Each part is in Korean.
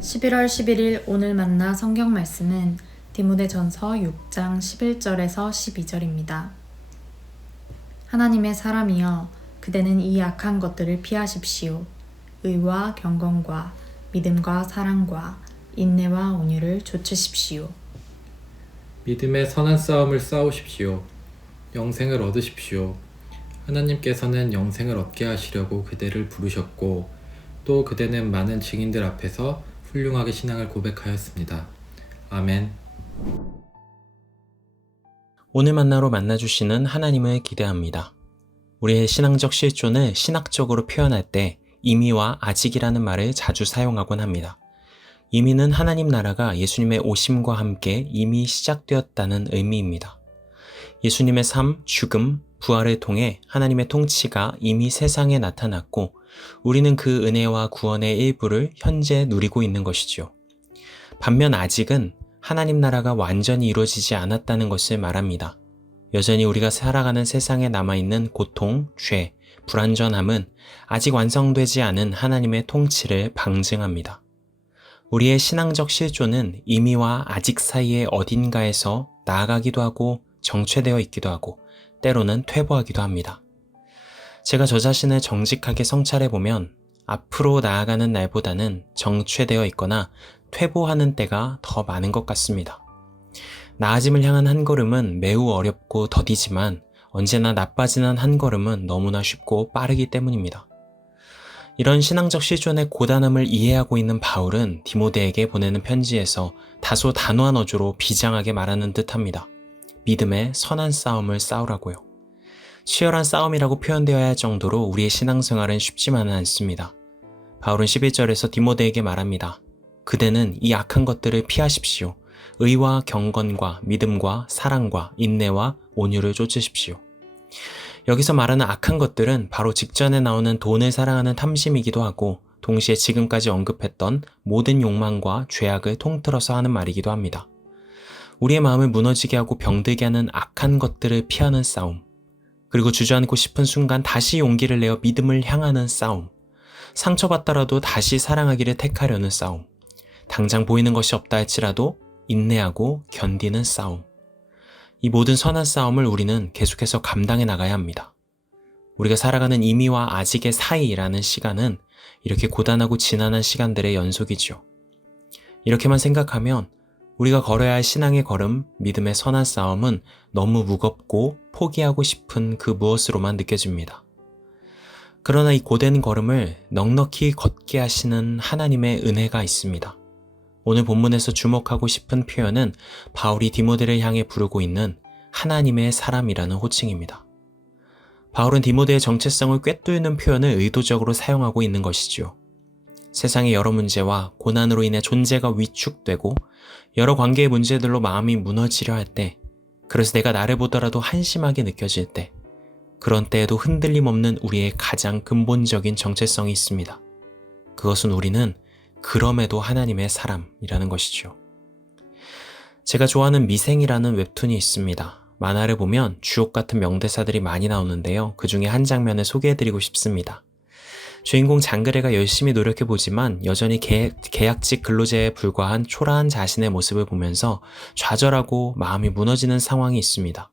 11월 11일 오늘 만나 성경 말씀은 디모데전서 6장 11절에서 12절입니다. 하나님의 사람이여, 그대는 이 악한 것들을 피하십시오. 의와 경건과 믿음과 사랑과 인내와 온유를 좇으십시오. 믿음의 선한 싸움을 싸우십시오. 영생을 얻으십시오. 하나님께서는 영생을 얻게 하시려고 그대를 부르셨고, 또 그대는 많은 증인들 앞에서 훌륭하게 신앙을 고백하였습니다. 아멘. 오늘 만나로 만나주시는 하나님을 기대합니다. 우리의 신앙적 실존을 신학적으로 표현할 때 이미와 아직이라는 말을 자주 사용하곤 합니다. 이미는 하나님 나라가 예수님의 오심과 함께 이미 시작되었다는 의미입니다. 예수님의 삶, 죽음, 부활을 통해 하나님의 통치가 이미 세상에 나타났고 우리는 그 은혜와 구원의 일부를 현재 누리고 있는 것이죠. 반면 아직은 하나님 나라가 완전히 이루어지지 않았다는 것을 말합니다. 여전히 우리가 살아가는 세상에 남아있는 고통, 죄, 불완전함은 아직 완성되지 않은 하나님의 통치를 방증합니다. 우리의 신앙적 실존은 이미와 아직 사이의 어딘가에서 나아가기도 하고 정체되어 있기도 하고 때로는 퇴보하기도 합니다. 제가 저 자신을 정직하게 성찰해보면 앞으로 나아가는 날보다는 정체되어 있거나 퇴보하는 때가 더 많은 것 같습니다. 나아짐을 향한 한 걸음은 매우 어렵고 더디지만 언제나 나빠지는 한 걸음은 너무나 쉽고 빠르기 때문입니다. 이런 신앙적 실존의 고단함을 이해하고 있는 바울은 디모데에게 보내는 편지에서 다소 단호한 어조로 비장하게 말하는 듯합니다. 믿음의 선한 싸움을 싸우라고요. 치열한 싸움이라고 표현되어야 할 정도로 우리의 신앙생활은 쉽지만은 않습니다. 바울은 11절에서 디모데에게 말합니다. 그대는 이 악한 것들을 피하십시오. 의와 경건과 믿음과 사랑과 인내와 온유를 좇으십시오. 여기서 말하는 악한 것들은 바로 직전에 나오는 돈을 사랑하는 탐심이기도 하고 동시에 지금까지 언급했던 모든 욕망과 죄악을 통틀어서 하는 말이기도 합니다. 우리의 마음을 무너지게 하고 병들게 하는 악한 것들을 피하는 싸움, 그리고 주저앉고 싶은 순간 다시 용기를 내어 믿음을 향하는 싸움, 상처받더라도 다시 사랑하기를 택하려는 싸움, 당장 보이는 것이 없다 할지라도 인내하고 견디는 싸움. 이 모든 선한 싸움을 우리는 계속해서 감당해 나가야 합니다. 우리가 살아가는 이미와 아직의 사이라는 시간은 이렇게 고단하고 지난한 시간들의 연속이죠. 이렇게만 생각하면 우리가 걸어야 할 신앙의 걸음, 믿음의 선한 싸움은 너무 무겁고 포기하고 싶은 그 무엇으로만 느껴집니다. 그러나 이 고된 걸음을 넉넉히 걷게 하시는 하나님의 은혜가 있습니다. 오늘 본문에서 주목하고 싶은 표현은 바울이 디모데를 향해 부르고 있는 하나님의 사람이라는 호칭입니다. 바울은 디모데의 정체성을 꿰뚫는 표현을 의도적으로 사용하고 있는 것이죠. 세상의 여러 문제와 고난으로 인해 존재가 위축되고 여러 관계의 문제들로 마음이 무너지려 할 때, 그래서 내가 나를 보더라도 한심하게 느껴질 때, 그런 때에도 흔들림 없는 우리의 가장 근본적인 정체성이 있습니다. 그것은 우리는 그럼에도 하나님의 사람이라는 것이죠. 제가 좋아하는 미생이라는 웹툰이 있습니다. 만화를 보면 주옥 같은 명대사들이 많이 나오는데요. 그 중에 한 장면을 소개해드리고 싶습니다. 주인공 장그래가 열심히 노력해보지만 여전히 계약직 근로자에 불과한 초라한 자신의 모습을 보면서 좌절하고 마음이 무너지는 상황이 있습니다.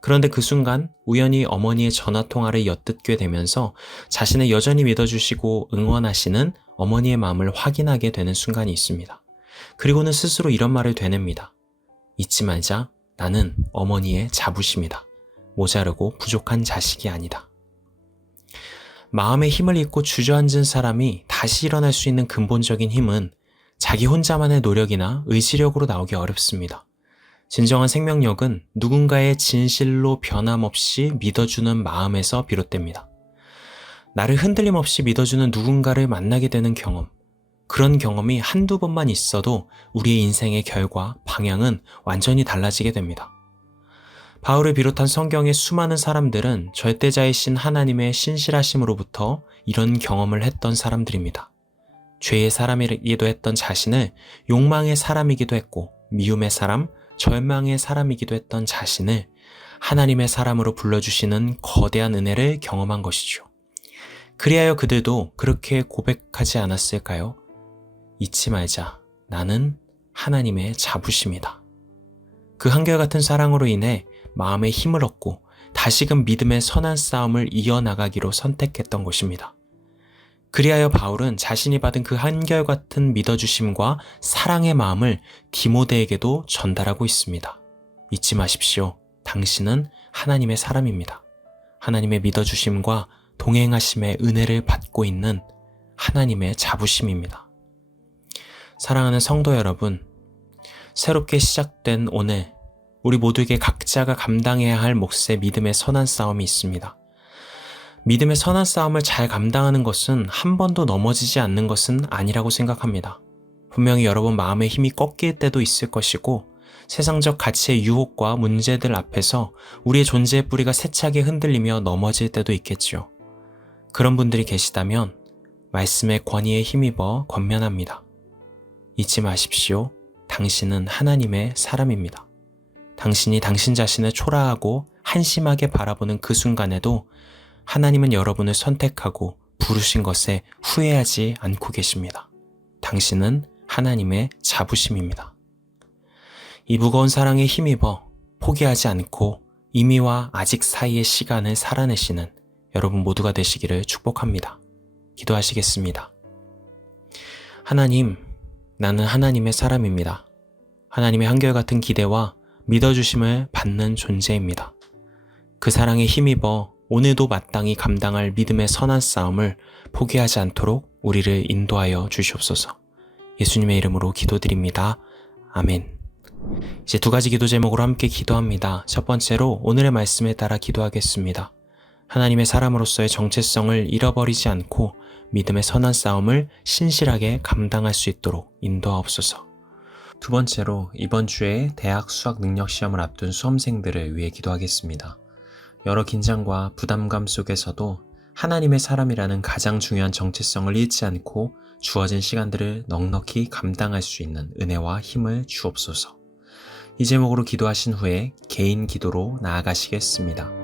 그런데 그 순간 우연히 어머니의 전화통화를 엿듣게 되면서 자신을 여전히 믿어주시고 응원하시는 어머니의 마음을 확인하게 되는 순간이 있습니다. 그리고는 스스로 이런 말을 되냅니다. 잊지 말자, 나는 어머니의 자부심이다. 모자르고 부족한 자식이 아니다. 마음의 힘을 잃고 주저앉은 사람이 다시 일어날 수 있는 근본적인 힘은 자기 혼자만의 노력이나 의지력으로 나오기 어렵습니다. 진정한 생명력은 누군가의 진실로 변함없이 믿어주는 마음에서 비롯됩니다. 나를 흔들림 없이 믿어주는 누군가를 만나게 되는 경험, 그런 경험이 한두 번만 있어도 우리의 인생의 결과, 방향은 완전히 달라지게 됩니다. 바울을 비롯한 성경의 수많은 사람들은 절대자이신 하나님의 신실하심으로부터 이런 경험을 했던 사람들입니다. 죄의 사람이기도 했던 자신을 욕망의 사람이기도 했고 미움의 사람, 절망의 사람이기도 했던 자신을 하나님의 사람으로 불러주시는 거대한 은혜를 경험한 것이죠. 그리하여 그들도 그렇게 고백하지 않았을까요? 잊지 말자. 나는 하나님의 자부심이다. 그 한결같은 사랑으로 인해 마음에 힘을 얻고 다시금 믿음의 선한 싸움을 이어나가기로 선택했던 것입니다. 그리하여 바울은 자신이 받은 그 한결같은 믿어주심과 사랑의 마음을 디모데에게도 전달하고 있습니다. 잊지 마십시오. 당신은 하나님의 사람입니다. 하나님의 믿어주심과 동행하심의 은혜를 받고 있는 하나님의 자부심입니다. 사랑하는 성도 여러분, 새롭게 시작된 오늘 우리 모두에게 각자가 감당해야 할 몫의 믿음의 선한 싸움이 있습니다. 믿음의 선한 싸움을 잘 감당하는 것은 한 번도 넘어지지 않는 것은 아니라고 생각합니다. 분명히 여러 번 마음의 힘이 꺾일 때도 있을 것이고 세상적 가치의 유혹과 문제들 앞에서 우리의 존재의 뿌리가 세차게 흔들리며 넘어질 때도 있겠죠. 그런 분들이 계시다면 말씀의 권위에 힘입어 권면합니다. 잊지 마십시오. 당신은 하나님의 사람입니다. 당신이 당신 자신을 초라하고 한심하게 바라보는 그 순간에도 하나님은 여러분을 선택하고 부르신 것에 후회하지 않고 계십니다. 당신은 하나님의 자부심입니다. 이 무거운 사랑에 힘입어 포기하지 않고 이미와 아직 사이의 시간을 살아내시는 여러분 모두가 되시기를 축복합니다. 기도하시겠습니다. 하나님, 나는 하나님의 사람입니다. 하나님의 한결같은 기대와 믿어주심을 받는 존재입니다. 그 사랑에 힘입어 오늘도 마땅히 감당할 믿음의 선한 싸움을 포기하지 않도록 우리를 인도하여 주시옵소서. 예수님의 이름으로 기도드립니다. 아멘. 이제 두 가지 기도 제목으로 함께 기도합니다. 첫 번째로 오늘의 말씀에 따라 기도하겠습니다. 하나님의 사람으로서의 정체성을 잃어버리지 않고 믿음의 선한 싸움을 신실하게 감당할 수 있도록 인도하옵소서. 두 번째로 이번 주에 대학 수학 능력 시험을 앞둔 수험생들을 위해 기도하겠습니다. 여러 긴장과 부담감 속에서도 하나님의 사람이라는 가장 중요한 정체성을 잃지 않고 주어진 시간들을 넉넉히 감당할 수 있는 은혜와 힘을 주옵소서. 이 제목으로 기도하신 후에 개인 기도로 나아가시겠습니다.